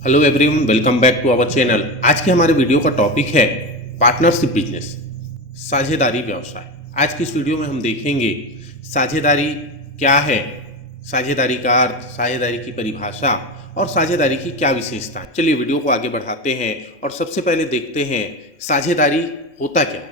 Hello everyone, welcome back to our channel. आज के हमारे वीडियो का टॉपिक है पार्टनरशिप बिजनेस, साझेदारी व्यवसाय। आज की इस वीडियो में हम देखेंगे साझेदारी क्या है, साझेदारी का अर्थ, साझेदारी की परिभाषा और साझेदारी की क्या विशेषता। चलिए वीडियो को आगे बढ़ाते हैं और सबसे पहले देखते हैं साझेदारी होता क्या।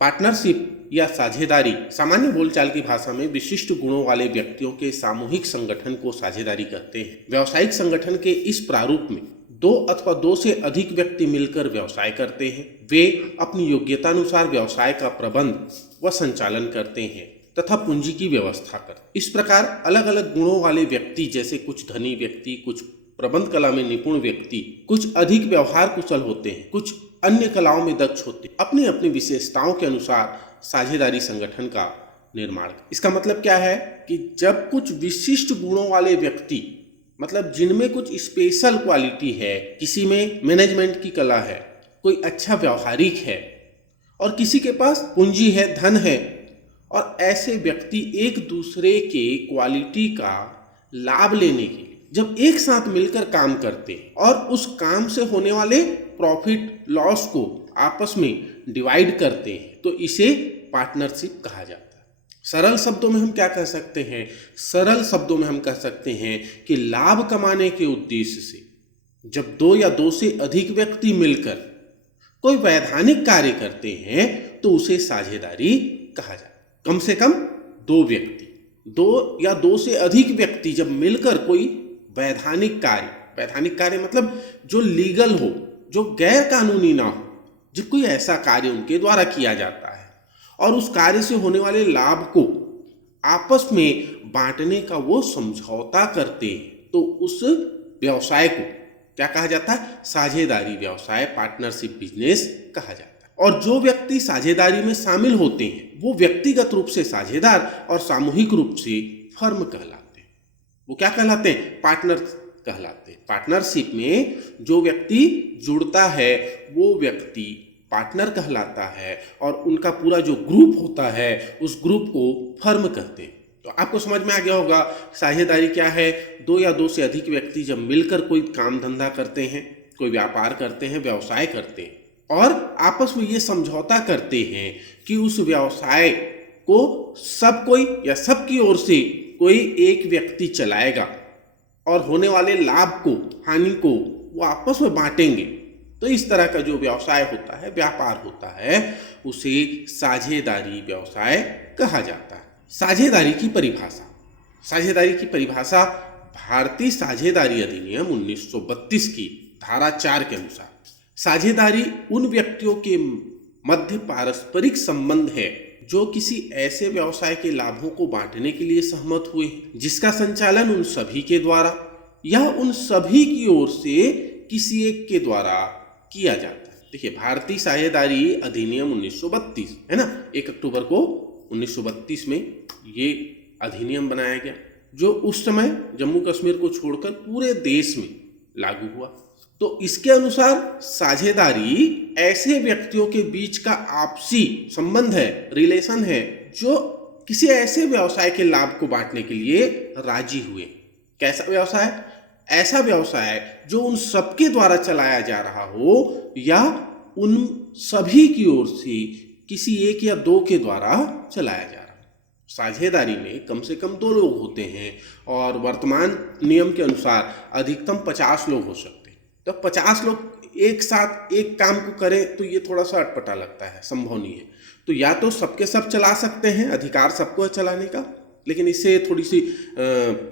पार्टनरशिप या साझेदारी सामान्य बोलचाल की भाषा में विशिष्ट गुणों वाले व्यक्तियों के सामूहिक संगठन को साझेदारी कहते हैं। व्यावसायिक संगठन के इस प्रारूप में दो अथवा दो से अधिक व्यक्ति मिलकर व्यवसाय करते हैं। वे अपनी योग्यता अनुसार व्यवसाय का प्रबंध व संचालन करते हैं तथा पूंजी की व्यवस्था करते। इस प्रकार अलग अलग गुणों वाले व्यक्ति, जैसे कुछ धनी व्यक्ति, कुछ प्रबंध कला में निपुण व्यक्ति, कुछ अधिक व्यवहार कुशल होते हैं, कुछ अन्य कलाओं में दक्ष होते हैं, अपनी अपनी विशेषताओं के अनुसार साझेदारी संगठन का निर्माण। इसका मतलब क्या है कि जब कुछ विशिष्ट गुणों वाले व्यक्ति, मतलब जिनमें कुछ स्पेशल क्वालिटी है, किसी में मैनेजमेंट की कला है, कोई अच्छा व्यवहारिक है और किसी के पास पूंजी है, धन है, और ऐसे व्यक्ति एक दूसरे के क्वालिटी का लाभ लेने के लिए जब एक साथ मिलकर काम करते हैं और उस काम से होने वाले प्रॉफिट लॉस को आपस में डिवाइड करते हैं, तो इसे पार्टनरशिप कहा जाता है। सरल शब्दों में हम क्या कह सकते हैं? सरल शब्दों में हम कह सकते हैं कि लाभ कमाने के उद्देश्य से जब दो या दो से अधिक व्यक्ति मिलकर कोई वैधानिक कार्य करते हैं तो उसे साझेदारी कहा जाता है। कम से कम दो व्यक्ति, दो या दो से अधिक व्यक्ति जब मिलकर कोई वैधानिक कार्य मतलब जो लीगल हो, जो गैर कानूनी ना हो, जो कोई ऐसा कार्य उनके द्वारा किया जाता है और उस कार्य से होने वाले लाभ को आपस में बांटने का वो समझौता करते हैं, तो उस व्यवसाय को क्या कहा जाता है? साझेदारी व्यवसाय, पार्टनरशिप बिजनेस कहा जाता है। और जो व्यक्ति साझेदारी में शामिल होते हैं वो व्यक्तिगत रूप से साझेदार और सामूहिक रूप से फर्म कहलाते हैं। वो क्या कहलाते हैं? पार्टनर कहलाते हैं। पार्टनरशिप में जो व्यक्ति जुड़ता है वो व्यक्ति पार्टनर कहलाता है और उनका पूरा जो ग्रुप होता है उस ग्रुप को फर्म कहते हैं। तो आपको समझ में आ गया होगा साझेदारी क्या है। दो या दो से अधिक व्यक्ति जब मिलकर कोई काम धंधा करते हैं, कोई व्यापार करते हैं, व्यवसाय करते हैं और आपस में ये समझौता करते हैं कि उस व्यवसाय को सब कोई या सबकी ओर से कोई एक व्यक्ति चलाएगा और होने वाले लाभ को, हानि को वो आपस में बांटेंगे। तो इस तरह का जो व्यवसाय होता है, व्यापार होता है, उसे साझेदारी व्यवसाय कहा जाता है। साझेदारी की परिभाषा, साझेदारी की परिभाषा भारतीय साझेदारी अधिनियम 1932 की धारा 4 के अनुसार साझेदारी उन व्यक्तियों के मध्य पारस्परिक संबंध है जो किसी ऐसे व्यवसाय के लाभों को बांटने के लिए सहमत हुए हैं जिसका संचालन उन सभी के द्वारा या उन सभी की ओर से किसी एक के द्वारा किया जाता है। देखिए, भारतीय साझेदारी अधिनियम 1932 है ना, 1 अक्टूबर को 1932 में ये अधिनियम बनाया गया, जो उस समय जम्मू कश्मीर को छोड़कर पूरे देश में लागू हुआ। तो इसके अनुसार साझेदारी ऐसे व्यक्तियों के बीच का आपसी संबंध है, रिलेशन है, जो किसी ऐसे व्यवसाय के लाभ को बांटने के लिए राजी हुए। कैसा व्यवसाय? ऐसा व्यवसाय जो उन सबके द्वारा चलाया जा रहा हो या उन सभी की ओर से किसी एक या दो के द्वारा चलाया जा रहा हो। साझेदारी में कम से कम 2 लोग होते हैं और वर्तमान नियम के अनुसार अधिकतम 50 लोग हो सकते हैं। तो 50 लोग एक साथ एक काम को करें तो ये थोड़ा सा अटपटा लगता है, संभव नहीं है। तो या तो सबके सब चला सकते हैं, अधिकार सबको है चलाने का, लेकिन इससे थोड़ी सी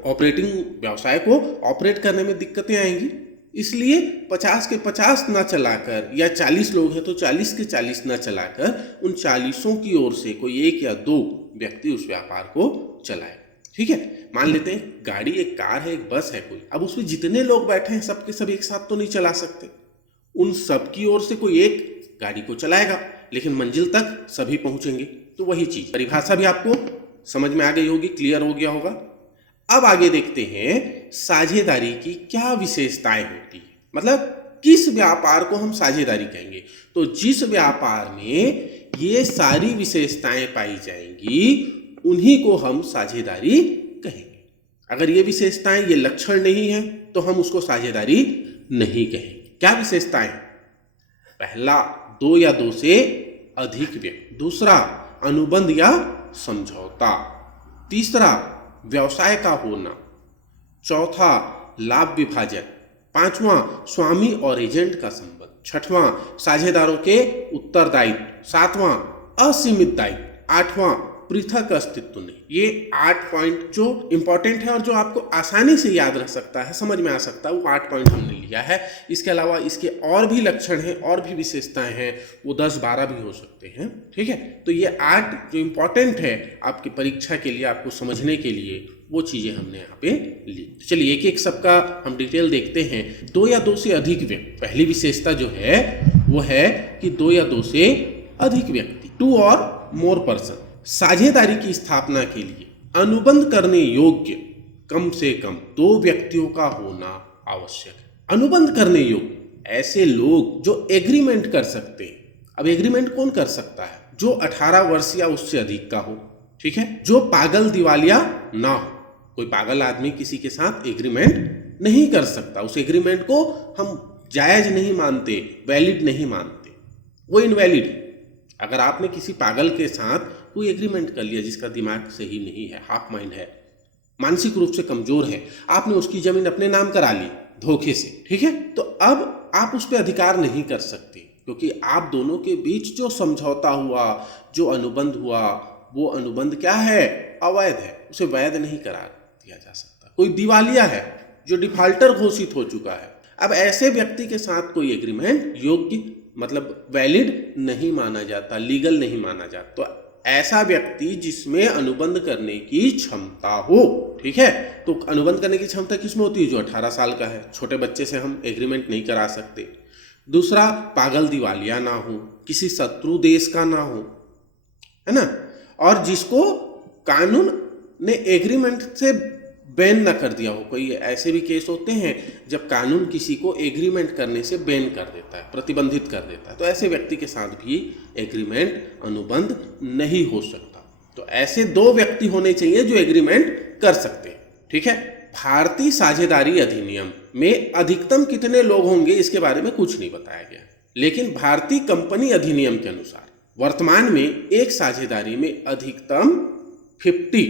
ऑपरेटिंग व्यवसाय को ऑपरेट करने में दिक्कतें आएंगी। इसलिए 50 के 50 ना चलाकर, या 40 लोग हैं तो 40 के 40 ना चलाकर उन 40 की ओर से कोई एक या दो व्यक्ति उस व्यापार को चलाए। ठीक है, मान लेते हैं गाड़ी, एक कार है, एक बस है कोई, अब उसमें जितने लोग बैठे हैं सबके सब एक साथ तो नहीं चला सकते। उन सब की ओर से कोई एक गाड़ी को चलाएगा, लेकिन मंजिल तक सभी पहुंचेंगे। तो वही चीज, परिभाषा भी आपको समझ में आ गई होगी, क्लियर हो गया होगा। अब आगे देखते हैं साझेदारी की क्या विशेषताएं होती है, मतलब किस व्यापार को हम साझेदारी कहेंगे। तो जिस व्यापार में ये सारी विशेषताएं पाई जाएंगी उन्हीं को हम साझेदारी कहेंगे। अगर ये विशेषताएं, ये लक्षण नहीं है तो हम उसको साझेदारी नहीं कहेंगे। क्या विशेषताएं? पहला, दो या दो से अधिक व्यक्ति। दूसरा, अनुबंध या समझौता। तीसरा, व्यवसाय का होना। चौथा, लाभ विभाजन। पांचवां, स्वामी और एजेंट का संबंध। छठवां, साझेदारों के उत्तरदायित्व। सातवां, असीमित दायित्व। आठवां, पृथक अस्तित्व नहीं। ये 8 पॉइंट जो इंपॉर्टेंट है और जो आपको आसानी से याद रह सकता है, समझ में आ सकता है, वो 8 पॉइंट हमने लिया है। इसके अलावा इसके और भी लक्षण हैं, और भी विशेषताएं हैं, वो 10-12 भी हो सकते हैं। ठीक है, तो ये 8 जो इंपॉर्टेंट है आपकी परीक्षा के लिए, आपको समझने के लिए, वो चीजें हमने यहाँ पे ली। चलिए एक एक सबका हम डिटेल देखते हैं। 2 या 2 से अधिक व्यक्ति। पहली विशेषता जो है वो है कि 2 या 2 से अधिक व्यक्ति, 2 और मोर पर्सन। साझेदारी की स्थापना के लिए अनुबंध करने योग्य कम से कम 2 व्यक्तियों का होना आवश्यक है। अनुबंध करने योग्य ऐसे लोग जो एग्रीमेंट कर सकते हैं। अब एग्रीमेंट कौन कर सकता है? जो 18 वर्ष या उससे अधिक का हो। ठीक है, जो पागल दिवालिया ना हो। कोई पागल आदमी किसी के साथ एग्रीमेंट नहीं कर सकता। उस एग्रीमेंट को हम जायज नहीं मानते, वैलिड नहीं मानते, वो इनवैलिड है। अगर आपने किसी पागल के साथ कोई एग्रीमेंट कर लिया जिसका दिमाग सही नहीं है, हाफ माइंड है, मानसिक रूप से कमजोर है, आपने उसकी जमीन अपने नाम करा ली धोखे से, ठीक है, तो अब आप उस पर अधिकार नहीं कर सकते, क्योंकि आप दोनों के बीच जो समझौता हुआ, जो अनुबंध हुआ, वो अनुबंध क्या है? अवैध है, उसे वैध नहीं करार दिया जा सकता। कोई दिवालिया है जो डिफाल्टर घोषित हो चुका है, अब ऐसे व्यक्ति के साथ कोई एग्रीमेंट योग्य मतलब वैलिड नहीं माना जाता, लीगल नहीं माना जाता। तो ऐसा व्यक्ति जिसमें अनुबंध करने की क्षमता हो, ठीक है, तो अनुबंध करने की क्षमता किसमें होती है? जो 18 साल का है। छोटे बच्चे से हम एग्रीमेंट नहीं करा सकते। दूसरा, पागल दिवालिया ना हो, किसी शत्रु देश का ना हो, है ना, और जिसको कानून ने एग्रीमेंट से बैन ना कर दिया हो। कोई ऐसे भी केस होते हैं जब कानून किसी को एग्रीमेंट करने से बैन कर देता है, प्रतिबंधित कर देता है, तो ऐसे व्यक्ति के साथ भी एग्रीमेंट, अनुबंध नहीं हो सकता। तो ऐसे 2 व्यक्ति होने चाहिए जो एग्रीमेंट कर सकते हैं। ठीक है, भारतीय साझेदारी अधिनियम में अधिकतम कितने लोग होंगे इसके बारे में कुछ नहीं बताया गया, लेकिन भारतीय कंपनी अधिनियम के अनुसार वर्तमान में एक साझेदारी में अधिकतम 50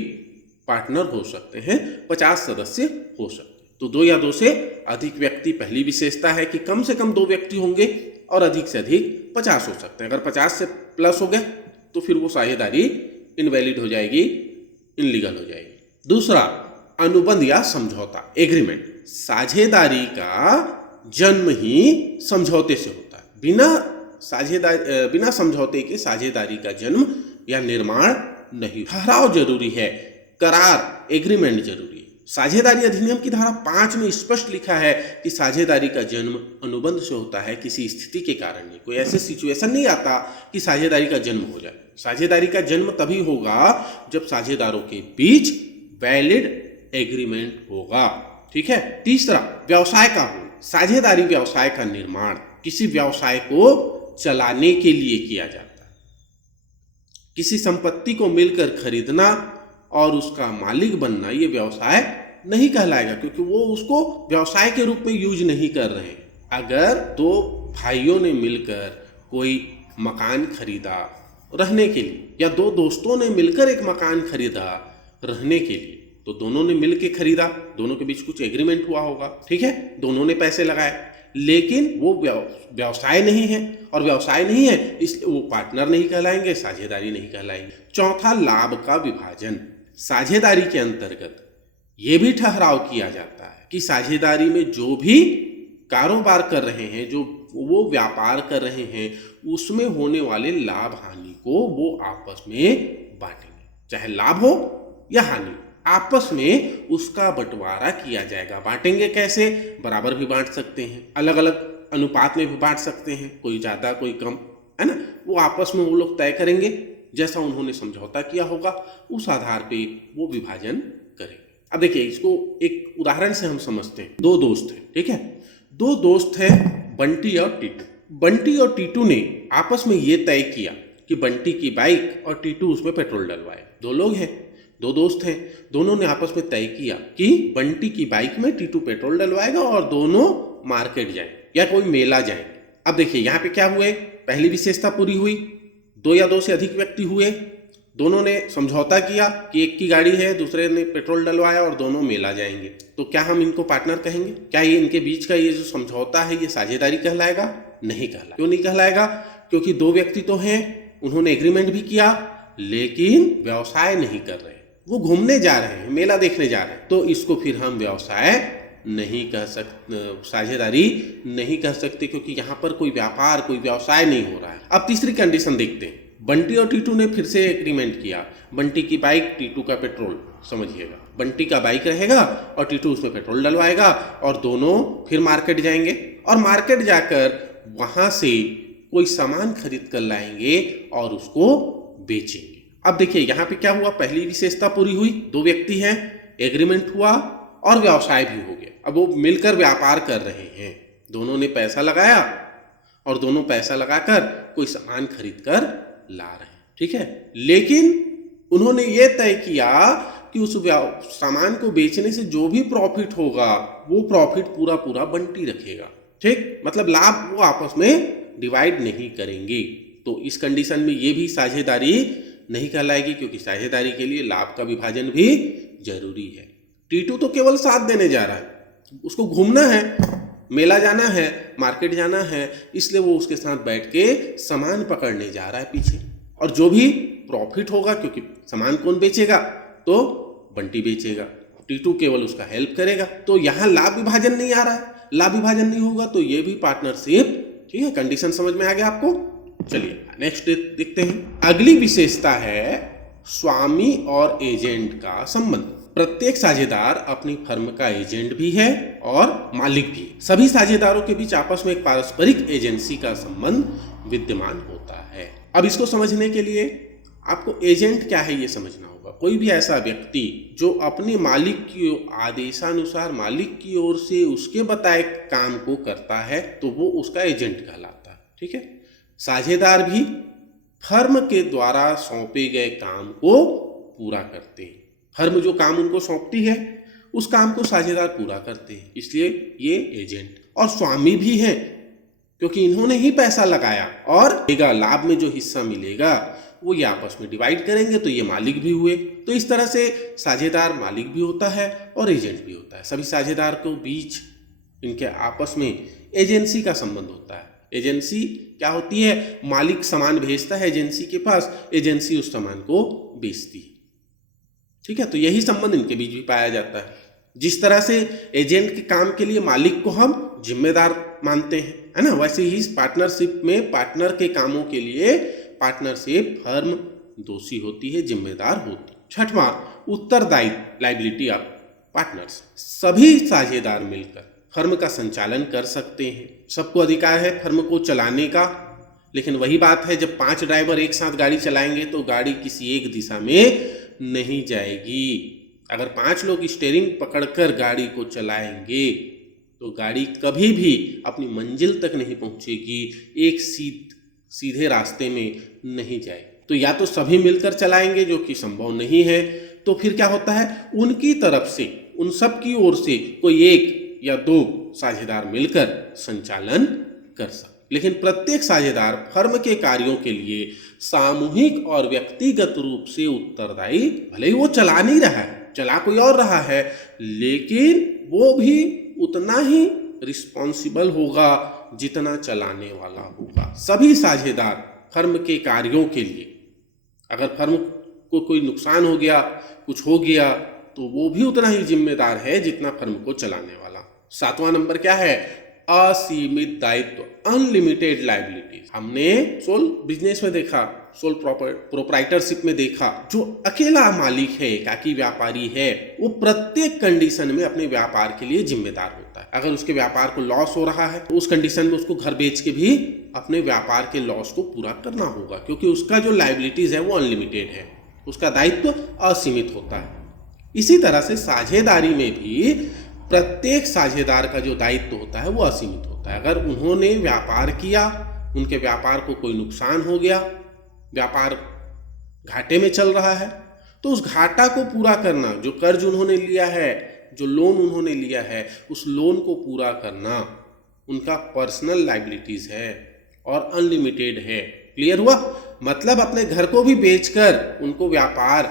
पार्टनर हो सकते हैं, 50 सदस्य हो सकते हैं। तो 2 या 2 से अधिक व्यक्ति पहली विशेषता है कि कम से कम 2 व्यक्ति होंगे और अधिक से अधिक 50 हो सकते हैं। अगर 50 से प्लस हो गए तो फिर वो साझेदारी इनवैलिड हो जाएगी, इनलीगल हो जाएगी। दूसरा, अनुबंध या समझौता, एग्रीमेंट। साझेदारी का जन्म ही समझौते से होता है। बिना समझौते के साझेदारी का जन्म या निर्माण नहीं। ठहराव जरूरी है, करार, एग्रीमेंट जरूरी है। साझेदारी अधिनियम की धारा 5 में स्पष्ट लिखा है कि साझेदारी का जन्म अनुबंध से होता है, किसी स्थिति के कारण नहीं। कोई ऐसे सिचुएशन नहीं आता कि साझेदारी का जन्म हो जाए। साझेदारी का जन्म तभी होगा जब साझेदारों के बीच वैलिड एग्रीमेंट होगा। ठीक है। तीसरा, व्यवसाय का हो। साझेदारी व्यवसाय का निर्माण किसी व्यवसाय को चलाने के लिए किया जाता है। किसी संपत्ति को मिलकर खरीदना और उसका मालिक बनना ये व्यवसाय नहीं कहलाएगा, क्योंकि वो उसको व्यवसाय के रूप में यूज नहीं कर रहे हैं। अगर 2 भाइयों ने मिलकर कोई मकान खरीदा रहने के लिए, या 2 दोस्तों ने मिलकर एक मकान खरीदा रहने के लिए, तो दोनों ने मिल के खरीदा, दोनों के बीच कुछ एग्रीमेंट हुआ होगा। ठीक है, दोनों ने पैसे लगाए, लेकिन वो व्यवसाय नहीं है, और व्यवसाय नहीं है इसलिए वो पार्टनर नहीं कहलाएंगे, साझेदारी नहीं कहलाएंगे। चौथा, लाभ का विभाजन। साझेदारी के अंतर्गत ये भी ठहराव किया जाता है कि साझेदारी में जो भी कारोबार कर रहे हैं, जो वो व्यापार कर रहे हैं, उसमें होने वाले लाभ हानि को वो आपस में बांटेंगे। चाहे लाभ हो या हानि, आपस में उसका बंटवारा किया जाएगा। बांटेंगे कैसे? बराबर भी बांट सकते हैं, अलग अलग अनुपात में भी बांट सकते हैं, कोई ज़्यादा कोई कम, है ना। वो आपस में वो लोग तय करेंगे, जैसा उन्होंने समझौता किया होगा उस आधार पे वो विभाजन करेंगे। अब देखिए, इसको एक उदाहरण से हम समझते हैं। 2 दोस्त हैं, ठीक है, 2 दोस्त हैं, बंटी और टीटू। बंटी और टीटू ने आपस में ये तय किया कि बंटी की बाइक और टीटू उसमें पेट्रोल डलवाए। 2 लोग हैं, 2 दोस्त हैं, दोनों ने आपस में तय किया कि बंटी की बाइक में टीटू पेट्रोल डलवाएगा और दोनों मार्केट जाएं या कोई मेला जाएं। अब देखिए यहाँ पे क्या हुए, पहली विशेषता पूरी हुई, दो या दो से अधिक व्यक्ति हुए, दोनों ने समझौता किया कि एक की गाड़ी है, दूसरे ने पेट्रोल डलवाया और दोनों मेला जाएंगे, तो क्या हम इनको पार्टनर कहेंगे? क्या ये इनके बीच का ये जो समझौता है ये साझेदारी कहलाएगा? नहीं कहलाएगा। क्यों नहीं कहलाएगा? क्योंकि दो व्यक्ति तो हैं, उन्होंने एग्रीमेंट भी किया लेकिन व्यवसाय नहीं कर रहे, वो घूमने जा रहे हैं, मेला देखने जा रहे हैं, तो इसको फिर हम व्यवसाय नहीं कह सकते, साझेदारी नहीं कह सकते, क्योंकि यहाँ पर कोई व्यापार कोई व्यवसाय नहीं हो रहा है। अब तीसरी कंडीशन देखते हैं। बंटी और टीटू ने फिर से एग्रीमेंट किया, बंटी की बाइक टीटू का पेट्रोल, समझिएगा बंटी का बाइक रहेगा और टीटू उसमें पेट्रोल डलवाएगा और दोनों फिर मार्केट जाएंगे और मार्केट जाकर वहां से कोई सामान खरीद कर लाएंगे और उसको बेचेंगे। अब देखिए यहाँ पे क्या हुआ, पहली विशेषता पूरी हुई, दो व्यक्ति हैं, एग्रीमेंट हुआ और व्यवसाय भी हो गया। अब वो मिलकर व्यापार कर रहे हैं, दोनों ने पैसा लगाया और दोनों पैसा लगाकर कोई सामान खरीद कर ला रहे हैं, ठीक है। लेकिन उन्होंने ये तय किया कि उस सामान को बेचने से जो भी प्रॉफिट होगा वो प्रॉफिट पूरा पूरा बंटी रखेगा, ठीक, मतलब लाभ वो आपस में डिवाइड नहीं करेंगे। तो इस कंडीशन में ये भी साझेदारी नहीं कहलाएगी, क्योंकि साझेदारी के लिए लाभ का विभाजन भी जरूरी है। टीटू तो केवल साथ देने जा रहा है, उसको घूमना है, मेला जाना है, मार्केट जाना है, इसलिए वो उसके साथ बैठ के सामान पकड़ने जा रहा है पीछे, और जो भी प्रॉफिट होगा, क्योंकि सामान कौन बेचेगा, तो बंटी बेचेगा, टीटू केवल उसका हेल्प करेगा। तो यहाँ लाभ विभाजन नहीं आ रहा है, लाभ विभाजन नहीं होगा तो ये भी पार्टनरशिप, ठीक है। कंडीशन समझ में आ गया आपको? चलिए नेक्स्ट देखते हैं। अगली विशेषता है स्वामी और एजेंट का संबंध। प्रत्येक साझेदार अपनी फर्म का एजेंट भी है और मालिक भी। सभी साझेदारों के बीच आपस में एक पारस्परिक एजेंसी का संबंध विद्यमान होता है। अब इसको समझने के लिए आपको एजेंट क्या है ये समझना होगा। कोई भी ऐसा व्यक्ति जो अपने मालिक की आदेशानुसार मालिक की ओर से उसके बताए काम को करता है तो वो उसका एजेंट कहलाता है, ठीक है। साझेदार भी फर्म के द्वारा सौंपे गए काम को पूरा करते हैं। फर्म जो काम उनको सौंपती है उस काम को साझेदार पूरा करते हैं, इसलिए ये एजेंट। और स्वामी भी हैं, क्योंकि इन्होंने ही पैसा लगाया और लाभ में जो हिस्सा मिलेगा वो ये आपस में डिवाइड करेंगे, तो ये मालिक भी हुए। तो इस तरह से साझेदार मालिक भी होता है और एजेंट भी होता है। सभी साझेदार के बीच इनके आपस में एजेंसी का संबंध होता है। एजेंसी क्या होती है? मालिक सामान भेजता है एजेंसी के पास, एजेंसी उस सामान को बेचती है, ठीक है। तो यही संबंध इनके बीच भी पाया जाता है। जिस तरह से एजेंट के काम के लिए मालिक को हम जिम्मेदार मानते हैं, है ना, वैसे ही पार्टनरशिप में पार्टनर के कामों के लिए पार्टनरशिप फर्म दोषी होती है, जिम्मेदार होती है। छठवां, उत्तरदायित्व, लायबिलिटी ऑफ पार्टनर्स। सभी साझेदार मिलकर फर्म का संचालन कर सकते हैं। सबको अधिकार है फर्म को चलाने का, लेकिन वही बात है, जब 5 ड्राइवर एक साथ गाड़ी चलाएंगे तो गाड़ी किसी एक दिशा में नहीं जाएगी। अगर 5 लोग स्टीयरिंग पकड़कर गाड़ी को चलाएंगे तो गाड़ी कभी भी अपनी मंजिल तक नहीं पहुंचेगी, एक सीधे रास्ते में नहीं जाएगी। तो या तो सभी मिलकर चलाएंगे, जो कि संभव नहीं है, तो फिर क्या होता है, उनकी तरफ से, उन सब की ओर से कोई 1 या 2 साझेदार मिलकर संचालन कर सकते। लेकिन प्रत्येक साझेदार फर्म के कार्यों के लिए सामूहिक और व्यक्तिगत रूप से उत्तरदायी, भले ही वो चला नहीं रहा है, चला कोई और रहा है, लेकिन वो भी उतना ही रिस्पॉन्सिबल होगा जितना चलाने वाला होगा। सभी साझेदार फर्म के कार्यों के लिए, अगर फर्म को कोई नुकसान हो गया, कुछ हो गया, तो वो भी उतना ही जिम्मेदार है जितना फर्म को चलाने वाला। 7वां नंबर क्या है? असीमित दायित्व, अनलिमिटेड लायबिलिटीज। हमने सोल बिजनेस में देखा, सोल प्रोप्राइटरशिप में देखा, जो अकेला मालिक है, एकाकी व्यापारी है, वो प्रत्येक कंडीशन में अपने व्यापार के लिए जिम्मेदार होता है। अगर उसके व्यापार को लॉस हो रहा है तो उस कंडीशन में उसको घर बेच के भी अपने व्यापार के लॉस को पूरा करना होगा, क्योंकि उसका जो लायबिलिटीज है वो अनलिमिटेड है, उसका दायित्व असीमित होता है। इसी तरह से साझेदारी में भी प्रत्येक साझेदार का जो दायित्व होता है वो असीमित होता है। अगर उन्होंने व्यापार किया, उनके व्यापार को कोई नुकसान हो गया, व्यापार घाटे में चल रहा है, तो उस घाटा को पूरा करना, जो कर्ज उन्होंने लिया है, जो लोन उन्होंने लिया है, उस लोन को पूरा करना उनका पर्सनल लाइबिलिटीज है और अनलिमिटेड है। क्लियर हुआ? मतलब अपने घर को भी बेचकर उनको व्यापार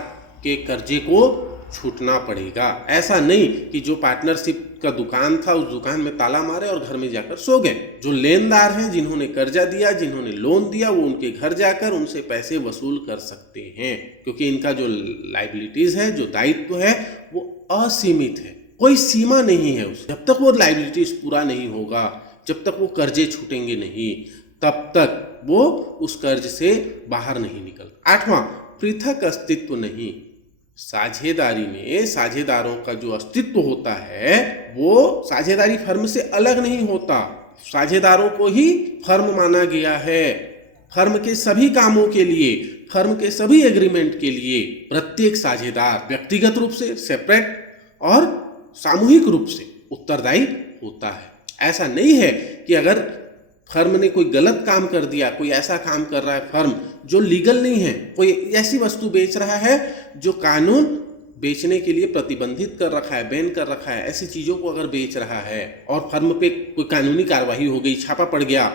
के कर्जे को छूटना पड़ेगा। ऐसा नहीं कि जो पार्टनरशिप का दुकान था उस दुकान में ताला मारे और घर में जाकर सो गए। जो लेनदार हैं, जिन्होंने कर्जा दिया, जिन्होंने लोन दिया, वो उनके घर जाकर उनसे पैसे वसूल कर सकते हैं, क्योंकि इनका जो लाइबिलिटीज है, जो दायित्व है, वो असीमित है, कोई सीमा नहीं है उस। जब तक वो लाइबिलिटीज पूरा नहीं होगा, जब तक वो कर्जे छूटेंगे नहीं, तब तक वो उस कर्ज से बाहर नहीं निकल। 8वां, पृथक अस्तित्व नहीं। साझेदारी में साझेदारों का जो अस्तित्व होता है वो साझेदारी फर्म से अलग नहीं होता। साझेदारों को ही फर्म माना गया है। फर्म के सभी कामों के लिए, फर्म के सभी एग्रीमेंट के लिए प्रत्येक साझेदार व्यक्तिगत रूप से सेपरेट और सामूहिक रूप से उत्तरदायी होता है। ऐसा नहीं है कि अगर फर्म ने कोई गलत काम कर दिया, कोई ऐसा काम कर रहा है फर्म जो लीगल नहीं है, कोई ऐसी वस्तु बेच रहा है जो कानून बेचने के लिए प्रतिबंधित कर रखा है, बैन कर रखा है, ऐसी चीज़ों को अगर बेच रहा है और फर्म पे कोई कानूनी कार्रवाई हो गई, छापा पड़ गया,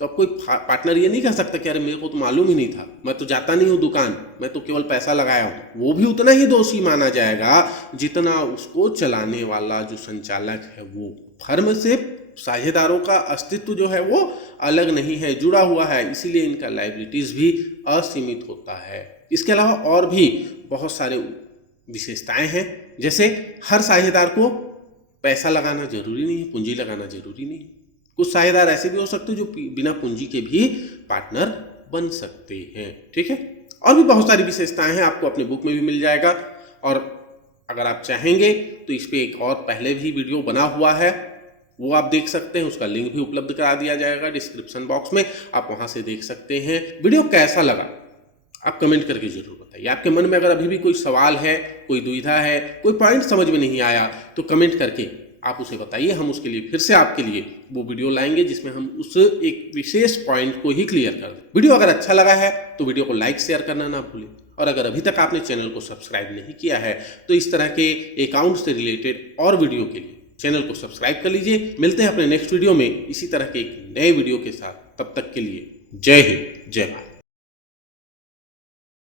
तो अब कोई पार्टनर ये नहीं कह सकता कि अरे मेरे को तो मालूम ही नहीं था, मैं तो जाता नहीं हूँ दुकान, मैं तो केवल पैसा लगाया हूँ। वो भी उतना ही दोषी माना जाएगा जितना उसको चलाने वाला जो संचालक है वो। फर्म से साझेदारों का अस्तित्व जो है वो अलग नहीं है, जुड़ा हुआ है, इसीलिए इनका लाइबिलिटीज भी असीमित होता है। इसके अलावा और भी बहुत सारे विशेषताएं हैं, जैसे हर साझेदार को पैसा लगाना जरूरी नहीं है, पूंजी लगाना जरूरी नहीं है। कुछ साझेदार ऐसे भी हो सकते हैं जो बिना पूंजी के भी पार्टनर बन सकते हैं। ठीक है, और भी बहुत सारी विशेषताएं हैं, आपको अपने बुक में भी मिल जाएगा। और अगर आप चाहेंगे तो इस पर एक और पहले भी वीडियो बना हुआ है, वो आप देख सकते हैं, उसका लिंक भी उपलब्ध करा दिया जाएगा डिस्क्रिप्शन बॉक्स में, आप वहां से देख सकते हैं। वीडियो कैसा लगा आप कमेंट करके जरूर बताइए। आपके मन में अगर अभी भी कोई सवाल है, कोई दुविधा है, कोई पॉइंट समझ में नहीं आया, तो कमेंट करके आप उसे बताइए। हम उसके लिए फिर से आपके लिए वो वीडियो लाएंगे जिसमें हम उस एक विशेष पॉइंट को ही क्लियर कर दें। वीडियो अगर अच्छा लगा है तो वीडियो को लाइक शेयर करना ना भूलें, और अगर अभी तक आपने चैनल को सब्सक्राइब नहीं किया है तो इस तरह के अकाउंट से रिलेटेड और वीडियो के लिए चैनल को सब्सक्राइब कर लीजिए। मिलते हैं अपने नेक्स्ट वीडियो में इसी तरह के एक नए वीडियो के साथ। तब तक के लिए जय हिंद, जय भारत।